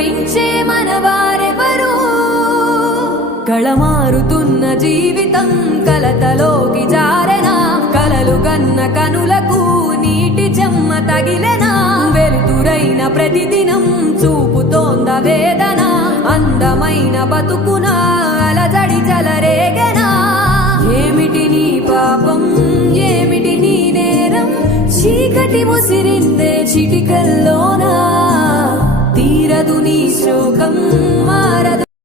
భరించే మనవారెవరు కళమారుతున్న జీవితం కలతలోకి జారెనా కలలు గన్న కనులకు నీటి చెమ్మ తగిలెనా వెలుతురైన ప్రతిదినం చూపుతోంద వేదన అందమైన బతుకున అలజడి జలరేగెనా ఏమిటి నీ పాపం ఏమిటి నీ నేరం చీకటి ముసిరిందే చిటికల్లోనా తీరదు నీ శోకం మారదు